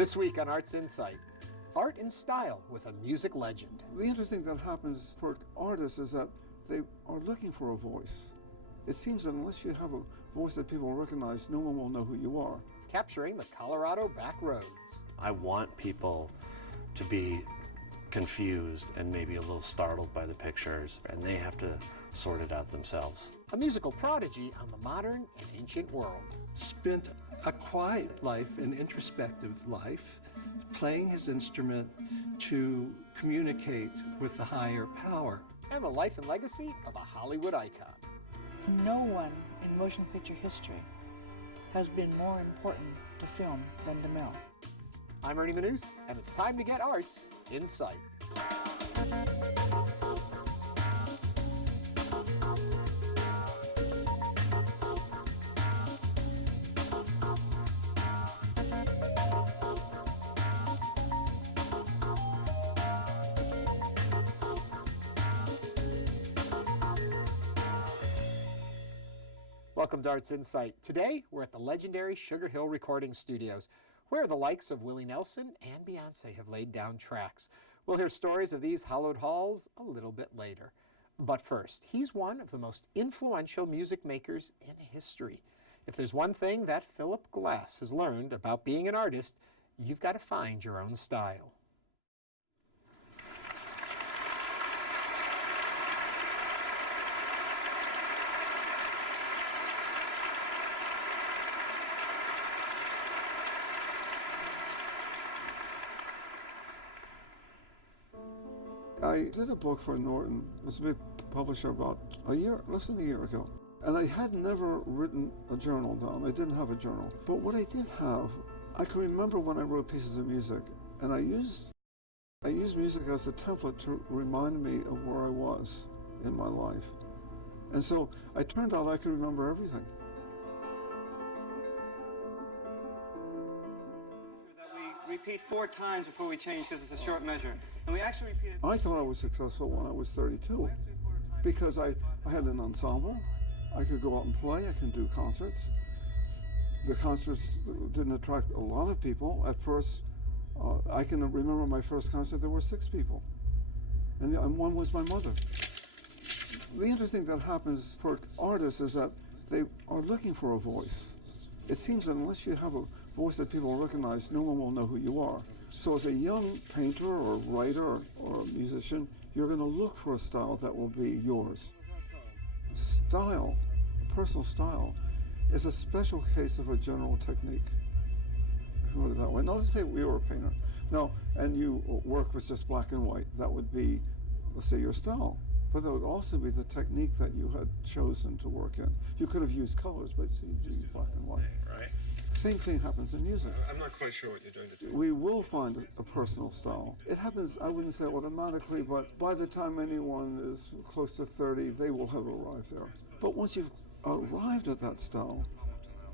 This week on Arts InSight, art and style with a music legend. The interesting thing that happens for artists is that they are looking for a voice. It seems that unless you have a voice that people recognize, no one will know who you are. Capturing the Colorado back roads. I want people to be confused and maybe a little startled by the pictures, and they have to sort it out themselves. A musical prodigy on the modern and ancient world. Spent a quiet life, an introspective life, playing his instrument to communicate with the higher power. And the life and legacy of a Hollywood icon. No one in motion picture history has been more important to film than DeMille. I'm Ernie Manous, and it's time to get Arts InSight. Welcome to Arts InSight. Today, we're at the legendary Sugar Hill Recording Studios, where the likes of Willie Nelson and Beyonce have laid down tracks. We'll hear stories of these hallowed halls a little bit later. But first, he's one of the most influential music makers in history. If there's one thing that Philip Glass has learned about being an artist, you've got to find your own style. I did a book for Norton. It was a big publisher about less than a year ago. And I had never written a journal down. I didn't have a journal. But what I did have, I can remember when I wrote pieces of music, and I used music as a template to remind me of where I was in my life. And so it turned out I could remember everything. Repeat 4 times before we change because it's a short measure. And we actually repeated. I thought I was successful when I was 32 because I had an ensemble. I could go out and play. I can do concerts. The concerts didn't attract a lot of people. At first, I can remember my first concert, there were 6 people. And one was my mother. The interesting thing that happens for artists is that they are looking for a voice. It seems that unless you have a voice that people recognize, no one will know who you are. So as a young painter or writer or a musician, you're going to look for a style that will be yours. Style, personal style, is a special case of a general technique. If you put it that way. Now let's say we were a painter. Now, and you work with just black and white. That would be, let's say, your style. But that would also be the technique that you had chosen to work in. You could have used colors, but you used black and white. Right. Same thing happens in music. I'm not quite sure what you're doing to do. We will find a personal style. It happens, I wouldn't say automatically, but by the time anyone is close to 30, they will have arrived there. But once you've arrived at that style,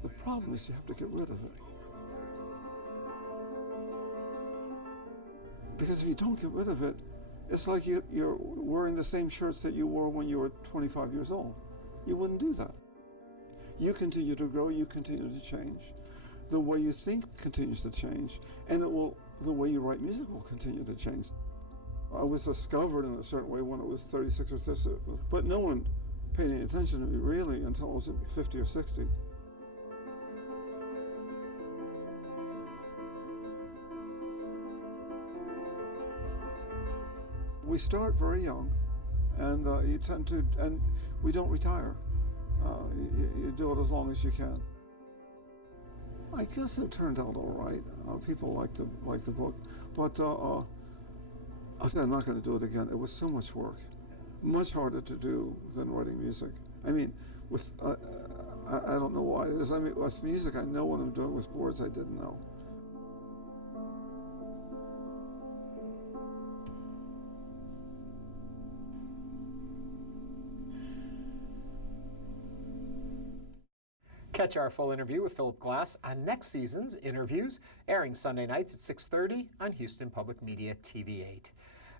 the problem is you have to get rid of it. Because if you don't get rid of it, it's like you're wearing the same shirts that you wore when you were 25 years old. You wouldn't do that. You continue to grow, you continue to change. The way you think continues to change, and the way you write music will continue to change. I was discovered in a certain way when I was 36 or 30, but no one paid any attention to me really until I was 50 or 60. We start very young, and and we don't retire. You do it as long as you can. I guess it turned out all right. People liked the book, but I'm not going to do it again. It was so much work, much harder to do than writing music. I mean, I don't know why it is. I mean, with music, I know what I'm doing. With boards, I didn't know. Catch our full interview with Philip Glass on next season's Interviews, airing Sunday nights at 6:30 on Houston Public Media TV 8.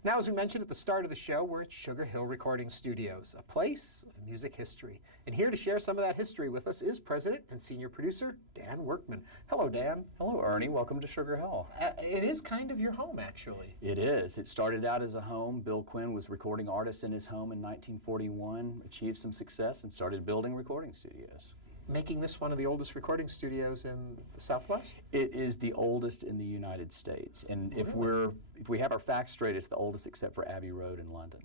Now, as we mentioned at the start of the show, we're at Sugar Hill Recording Studios, a place of music history. And here to share some of that history with us is President and Senior Producer Dan Workman. Hello, Dan. Hello, Ernie. Welcome to Sugar Hill. It is kind of your home, actually. It is. It started out as a home. Bill Quinn was recording artists in his home in 1941, achieved some success, and started building recording studios. Making this one of the oldest recording studios in the Southwest? It is the oldest in the United States, and if we have our facts straight, it's the oldest except for Abbey Road in London.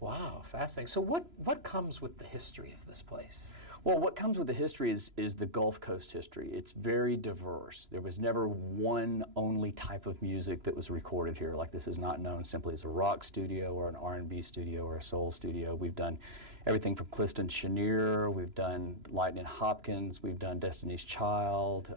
Wow, fascinating. So what comes with the history of this place? Well, what comes with the history is the Gulf Coast history. It's very diverse. There was never one only type of music that was recorded here. Like, this is not known simply as a rock studio or an R&B studio or a soul studio. We've done everything from Clifton Chenier, we've done Lightning Hopkins, we've done Destiny's Child,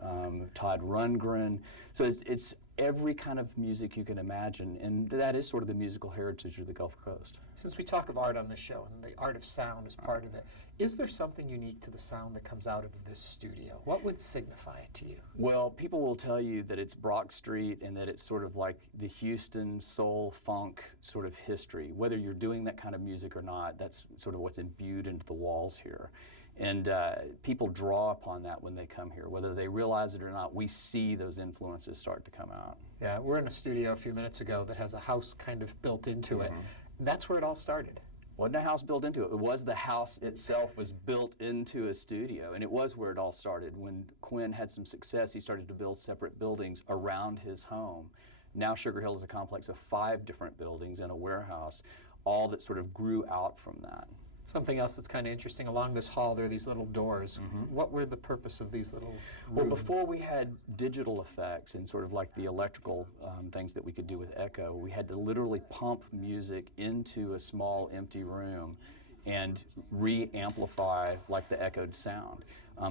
Todd Rundgren. So it's every kind of music you can imagine, and that is sort of the musical heritage of the Gulf Coast. Since we talk of art on this show, and the art of sound is part of it, is there something unique to the sound that comes out of this studio? What would signify it to you? Well, people will tell you that it's Brock Street and that it's sort of like the Houston soul funk sort of history. Whether you're doing that kind of music or not, that's sort of what's imbued into the walls here. And people draw upon that when they come here. Whether they realize it or not, we see those influences start to come out. Yeah, we're in a studio a few minutes ago that has a house kind of built into it. And that's where it all started. Wasn't a house built into it. It was the house itself was built into a studio, and it was where it all started. When Quinn had some success, he started to build separate buildings around his home. Now Sugar Hill is a complex of 5 different buildings and a warehouse, all that sort of grew out from that. Something else that's kind of interesting, along this hall there are these little doors. What were the purpose of these little Well, rooms? before we had digital effects and sort of like the electrical things that we could do with echo, we had to literally pump music into a small empty room and re-amplify like the echoed sound.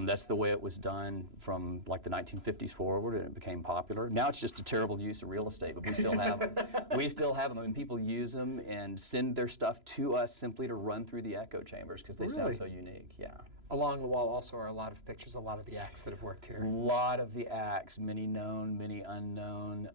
That's the way it was done from like the 1950s forward, and it became popular. Now it's just a terrible use of real estate, but we still have them. We still have them, and people use them and send their stuff to us simply to run through the echo chambers because they sound so unique. Yeah. Along the wall also are a lot of pictures, a lot of the acts that have worked here. A lot of the acts, many known, many unknown.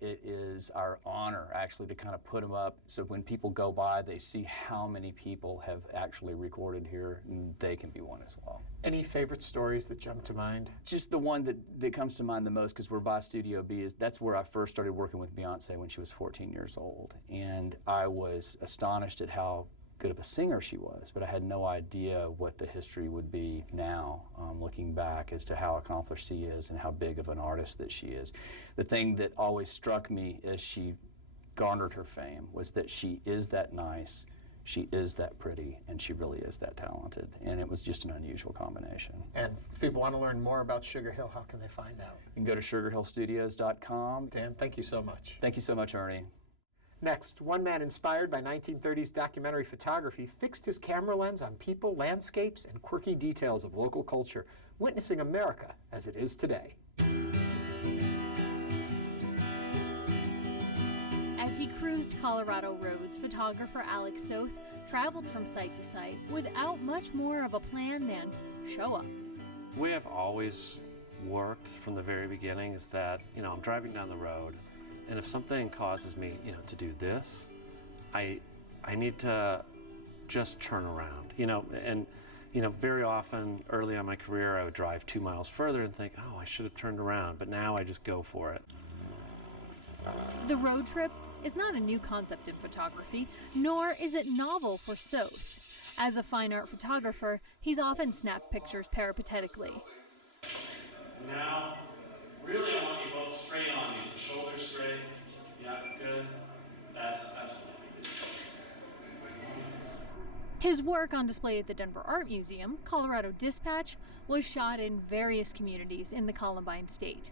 It is our honor actually to kind of put them up so when people go by, they see how many people have actually recorded here, and they can be one as well. Any favorite stories that jump to mind? Just the one that comes to mind the most, because we're by Studio B, is that's where I first started working with Beyonce when she was 14 years old. And I was astonished at how good of a singer she was, but I had no idea what the history would be now, looking back as to how accomplished she is and how big of an artist that she is. The thing that always struck me as she garnered her fame was that she is that nice, she is that pretty, and she really is that talented. And it was just an unusual combination. And if people want to learn more about Sugar Hill, how can they find out? You can go to sugarhillstudios.com. Dan, thank you so much. Thank you so much, Ernie. Next, one man inspired by 1930s documentary photography fixed his camera lens on people, landscapes, and quirky details of local culture, witnessing America as it is today. As he cruised Colorado roads, photographer Alex Soth traveled from site to site without much more of a plan than show up. The way I've always worked from the very beginning is that, I'm driving down the road, and if something causes me, to do this, I need to just turn around, and very often early on in my career, I would drive 2 miles further and think, oh, I should have turned around, but now I just go for it. The road trip is not a new concept in photography, nor is it novel for Soth. As a fine art photographer, he's often snapped pictures peripatetically. Now, really I want you both straight on, these shoulders straight. Yeah, good. That's His work on display at the Denver Art Museum, Colorado Dispatch, was shot in various communities in the Columbine state.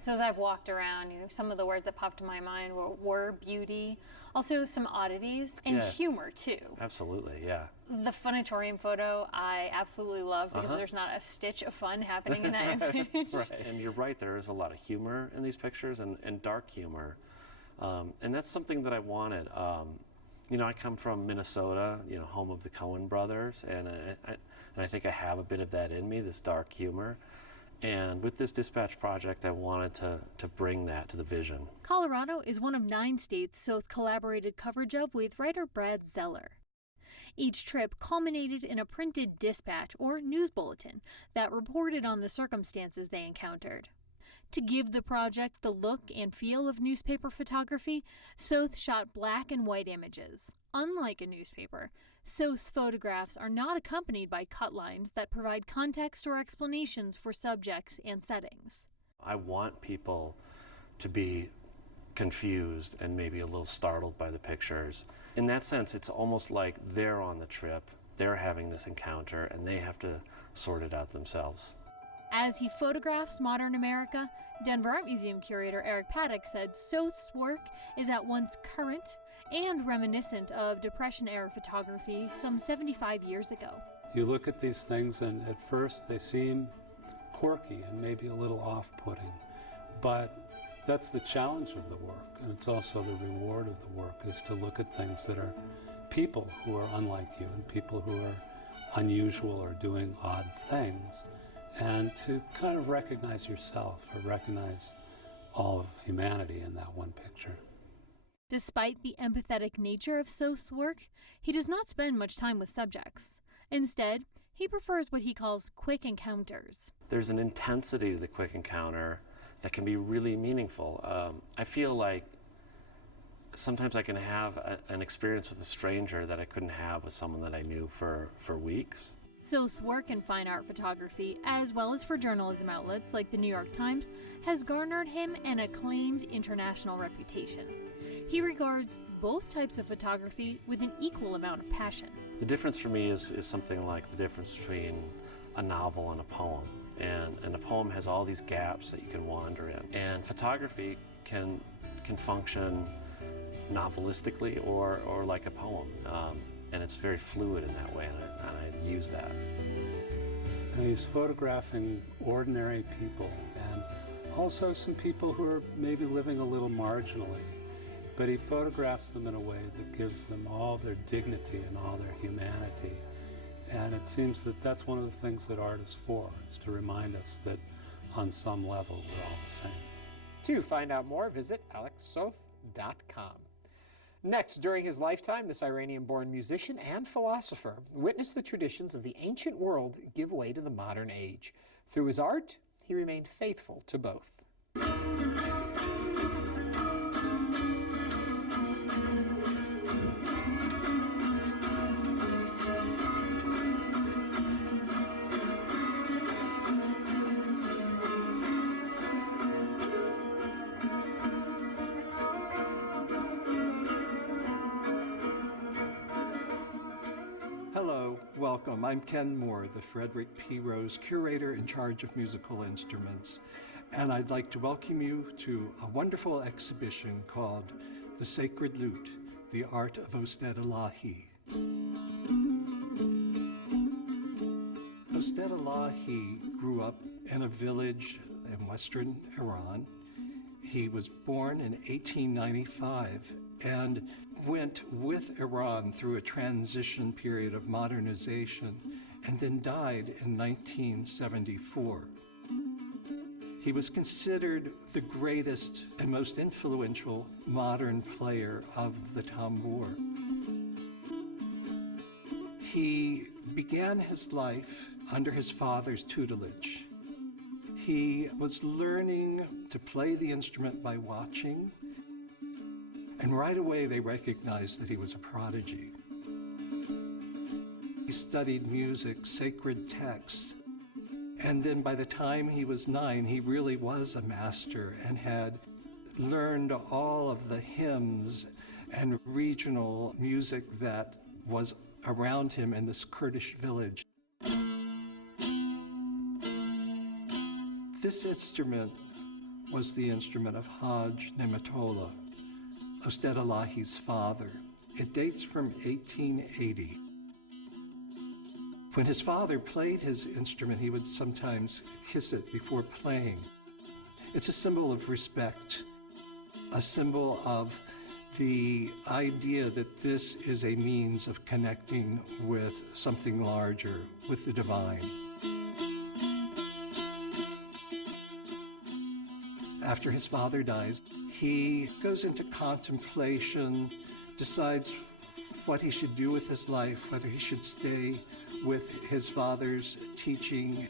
So as I've walked around, some of the words that popped to my mind were beauty, also some oddities, and humor too. Absolutely, yeah. The Funitorium photo I absolutely love because there's not a stitch of fun happening in that image. Right, and you're right, there is a lot of humor in these pictures and dark humor. And that's something that I wanted. I come from Minnesota, home of the Coen brothers, and I think I have a bit of that in me, this dark humor. And with this dispatch project, I wanted to bring that to the vision. Colorado is one of 9 states Soth collaborated coverage of with writer Brad Zeller. Each trip culminated in a printed dispatch or news bulletin that reported on the circumstances they encountered. To give the project the look and feel of newspaper photography, Soth shot black and white images. Unlike a newspaper, Soth's photographs are not accompanied by cut lines that provide context or explanations for subjects and settings. I want people to be confused and maybe a little startled by the pictures. In that sense, it's almost like they're on the trip, they're having this encounter, and they have to sort it out themselves. As he photographs modern America, Denver Art Museum curator Eric Paddock said Soth's work is at once current and reminiscent of Depression-era photography some 75 years ago. You look at these things and at first they seem quirky and maybe a little off-putting, but that's the challenge of the work, and it's also the reward of the work, is to look at things that are people who are unlike you and people who are unusual or doing odd things, and to kind of recognize yourself or recognize all of humanity in that one picture. Despite the empathetic nature of Soth's work, he does not spend much time with subjects. Instead, he prefers what he calls quick encounters. There's an intensity to the quick encounter that can be really meaningful. I feel like sometimes I can have an experience with a stranger that I couldn't have with someone that I knew for weeks. Soth's work in fine art photography, as well as for journalism outlets like the New York Times, has garnered him an acclaimed international reputation. He regards both types of photography with an equal amount of passion. The difference for me is something like the difference between a novel and a poem. And a poem has all these gaps that you can wander in. And photography can function novelistically or like a poem. And it's very fluid in that way, and I use that. And he's photographing ordinary people and also some people who are maybe living a little marginally, but he photographs them in a way that gives them all their dignity and all their humanity. And it seems that that's one of the things that art is for, is to remind us that on some level we're all the same. To find out more, visit alexsoth.com. Next, during his lifetime, this Iranian-born musician and philosopher witnessed the traditions of the ancient world give way to the modern age. Through his art, he remained faithful to both. Welcome. I'm Ken Moore, the Frederick P. Rose Curator in charge of musical instruments, and I'd like to welcome you to a wonderful exhibition called The Sacred Lute, The Art of Ostad-Allahi. Ostad-Allahi grew up in a village in western Iran. He was born in 1895 and went with Iran through a transition period of modernization and then died in 1974. He was considered the greatest and most influential modern player of the tambour. He began his life under his father's tutelage. He was learning to play the instrument by watching, and right away they recognized that he was a prodigy. He studied music, sacred texts, and then by the time he was 9, he really was a master and had learned all of the hymns and regional music that was around him in this Kurdish village. This instrument was the instrument of Haj Nematollah, Ostad-Allahi's father. It dates from 1880. When his father played his instrument, he would sometimes kiss it before playing. It's a symbol of respect, a symbol of the idea that this is a means of connecting with something larger, with the divine. after his father dies, he goes into contemplation, decides what he should do with his life, whether he should stay with his father's teaching.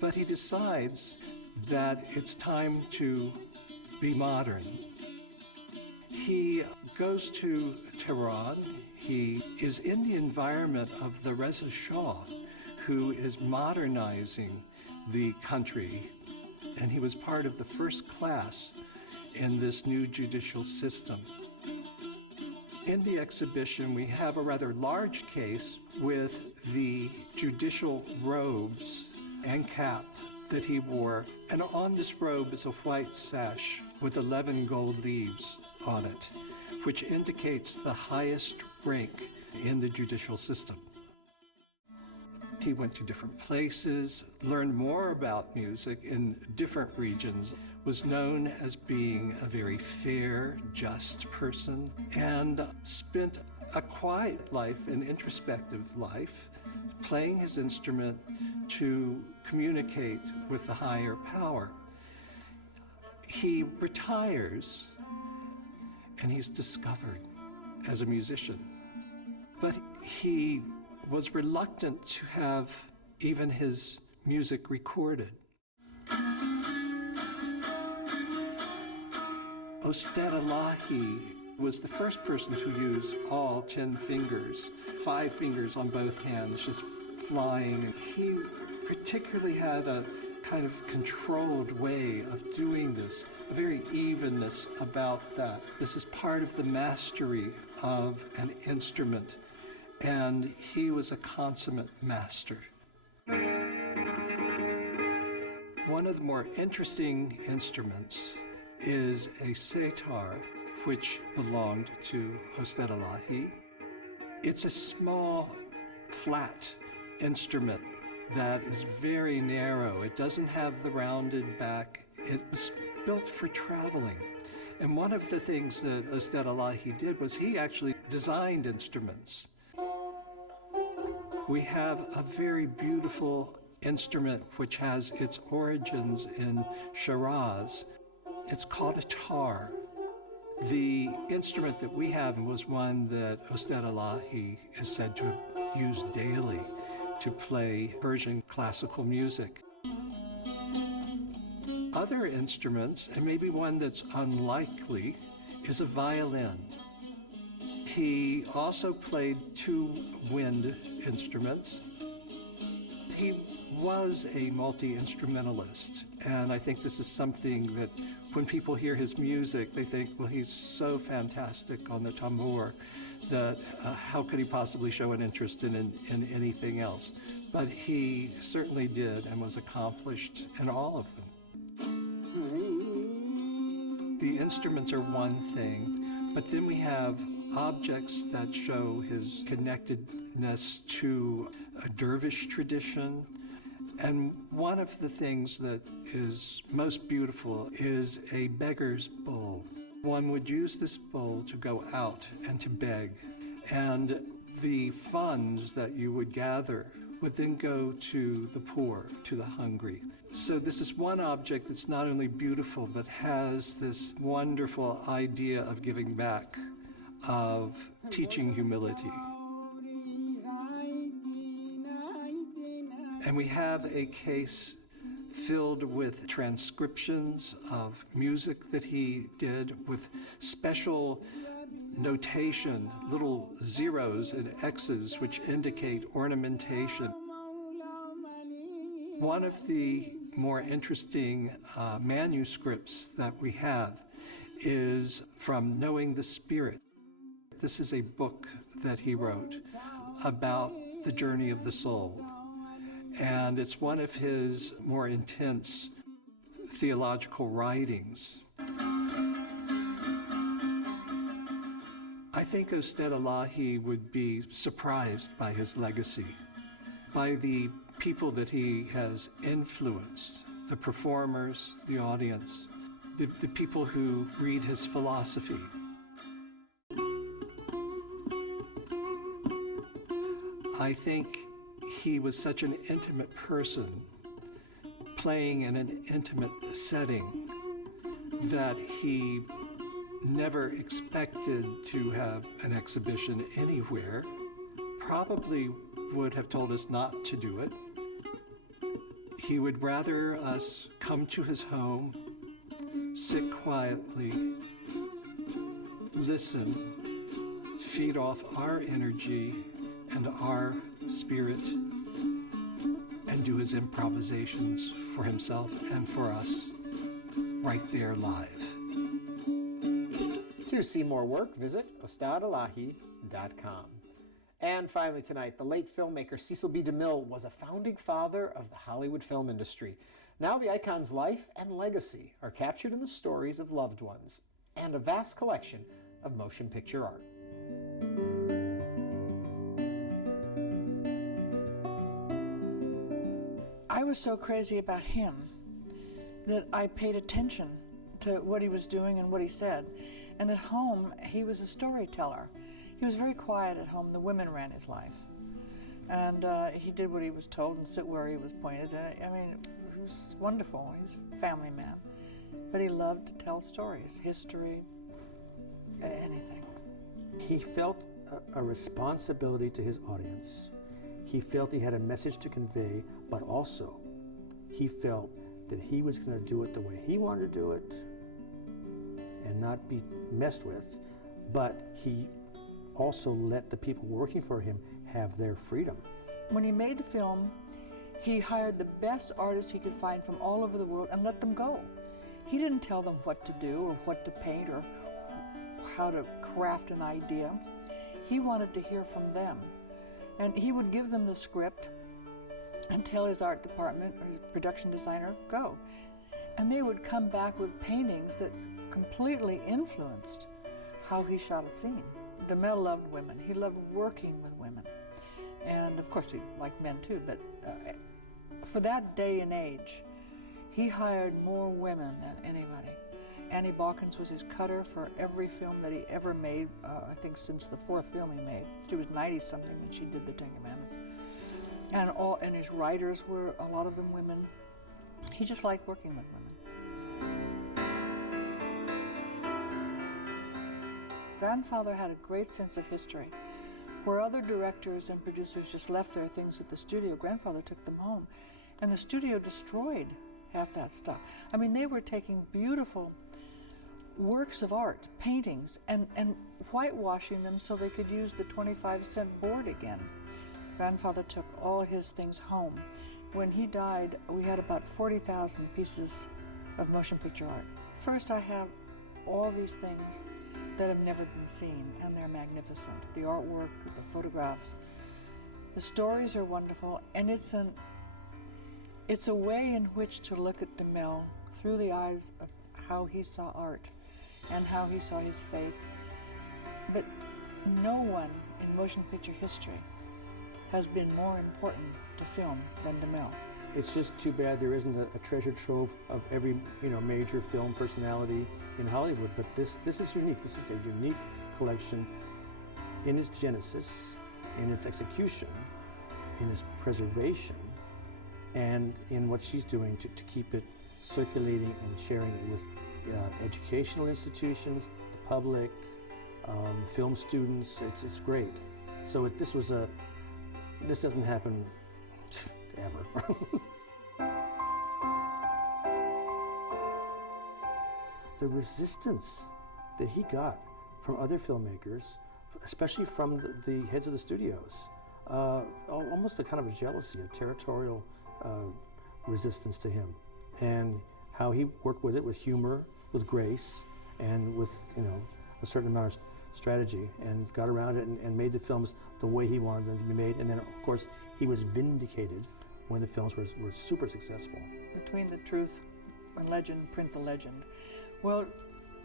But he decides that it's time to be modern. He goes to Tehran. He is in the environment of the Reza Shah, who is modernizing the country, and he was part of the first class in this new judicial system. In the exhibition, we have a rather large case with the judicial robes and cap that he wore, and on this robe is a white sash with 11 gold leaves on it, which indicates the highest rank in the judicial system. He went to different places, learned more about music in different regions, was known as being a very fair, just person, and spent a quiet life, an introspective life, playing his instrument to communicate with the higher power. He retires, and he's discovered as a musician. But he was reluctant to have even his music recorded. Ostad Elahi was the first person to use all 10 fingers, 5 fingers on both hands, just flying. He particularly had a kind of controlled way of doing this, a very evenness about that. This is part of the mastery of an instrument, and he was a consummate master. One of the more interesting instruments is a setar, which belonged to Ostad Elahi. It's a small, flat instrument that is very narrow. It doesn't have the rounded back. It was built for traveling. And one of the things that Ostad Elahi did was he actually designed instruments. We have a very beautiful instrument which has its origins in Shiraz. It's called a tar. The instrument that we have was one that Ostad Elahi is said to use daily to play Persian classical music. Other instruments, and maybe one that's unlikely, is a violin. He also played 2 wind instruments. He was a multi-instrumentalist, and I think this is something that when people hear his music, they think, well, he's so fantastic on the tambur that how could he possibly show an interest in anything else? But he certainly did and was accomplished in all of them. The instruments are one thing, but then we have objects that show his connectedness to a dervish tradition. And one of the things that is most beautiful is a beggar's bowl. One would use this bowl to go out and to beg, and the funds that you would gather would then go to the poor, to the hungry. So this is one object that's not only beautiful, but has this wonderful idea of giving back, of teaching humility. And we have a case filled with transcriptions of music that he did with special notation, little zeros and X's which indicate ornamentation. One of the more interesting manuscripts that we have is from Knowing the Spirit. This is a book that he wrote about the journey of the soul. And it's one of his more intense theological writings. I think Ostad Elahi would be surprised by his legacy, by the people that he has influenced, the performers, the audience, the people who read his philosophy. I think he was such an intimate person, playing in an intimate setting, that he never expected to have an exhibition anywhere, probably would have told us not to do it. He would rather us come to his home, sit quietly, listen, feed off our energy and our spirit, and do his improvisations for himself and for us right there live. To see more work, visit ostadalahi.com. And finally tonight, the late filmmaker Cecil B. DeMille was a founding father of the Hollywood film industry. Now the icon's life and legacy are captured in the stories of loved ones and a vast collection of motion picture art. I was so crazy about him that I paid attention to what he was doing and what he said. And at home, he was a storyteller. He was very quiet at home. The women ran his life. And he did what he was told and sit where he was pointed. I mean, he was wonderful. He was a family man. But he loved to tell stories, history, anything. He felt a responsibility to his audience. He felt he had a message to convey, but also he felt that he was going to do it the way he wanted to do it and not be messed with, but he also let the people working for him have their freedom. When he made the film, he hired the best artists he could find from all over the world and let them go. He didn't tell them what to do or what to paint or how to craft an idea. He wanted to hear from them. And he would give them the script and tell his art department or his production designer, go. And they would come back with paintings that completely influenced how he shot a scene. DeMille loved women. He loved working with women. And of course he liked men too, but for that day and age, he hired more women than anybody. Annie Balkins was his cutter for every film that he ever made, I think since the fourth film he made. She was 90-something when she did the Ten Commandments. And his writers were, a lot of them women. He just liked working with women. Grandfather had a great sense of history. Where other directors and producers just left their things at the studio, Grandfather took them home. And the studio destroyed half that stuff. I mean, they were taking beautiful works of art, paintings, and whitewashing them so they could use the 25-cent board again. Grandfather took all his things home. When he died, we had about 40,000 pieces of motion picture art. First, I have all these things that have never been seen, and they're magnificent. The artwork, the photographs, the stories are wonderful, and it's a way in which to look at DeMille through the eyes of how he saw art and how he saw his faith. But no one in motion picture history has been more important to film than DeMille. It's just too bad there isn't a treasure trove of every major film personality in Hollywood, but this is unique. This is a unique collection in its genesis, in its execution, in its preservation, and in what she's doing to keep it circulating and sharing it with educational institutions, the public, film students. It's great. So this doesn't happen ever. The resistance that he got from other filmmakers, especially from the heads of the studios, almost a kind of a jealousy, a territorial resistance to him, and how he worked with it with humor, with grace, and with a certain amount of strategy, and got around it and made the films the way he wanted them to be made. And then, of course, he was vindicated when the films were super successful. Between the truth and legend, print the legend. Well,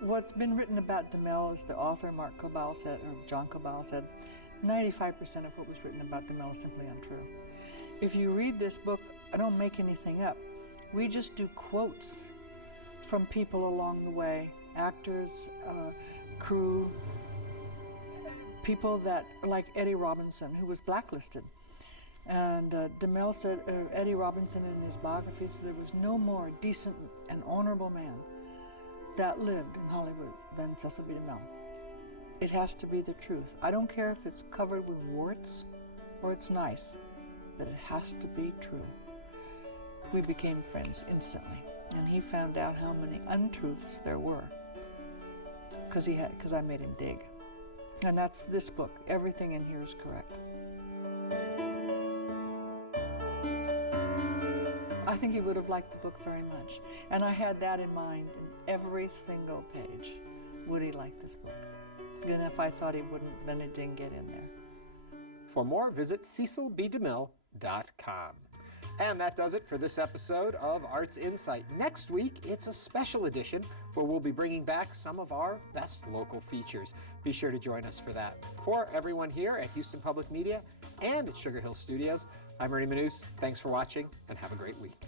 what's been written about DeMille, as the author Mark Cobal said, or John Cobal said, 95% of what was written about DeMille is simply untrue. If you read this book, I don't make anything up. We just do quotes from people along the way, actors, crew, people that, like Eddie Robinson, who was blacklisted. And DeMille said, Eddie Robinson in his biography said there was no more decent and honorable man that lived in Hollywood than Cecil B. DeMille. It has to be the truth. I don't care if it's covered with warts or it's nice, but it has to be true. We became friends instantly, and he found out how many untruths there were because I made him dig. And that's this book. Everything in here is correct. I think he would have liked the book very much. And I had that in mind in every single page. Would he like this book? And if I thought he wouldn't, then it didn't get in there. For more, visit CecilBDeMille.com. And that does it for this episode of Arts Insight. Next week, it's a special edition where we'll be bringing back some of our best local features. Be sure to join us for that. For everyone here at Houston Public Media and at Sugar Hill Studios, I'm Ernie Manous. Thanks for watching and have a great week.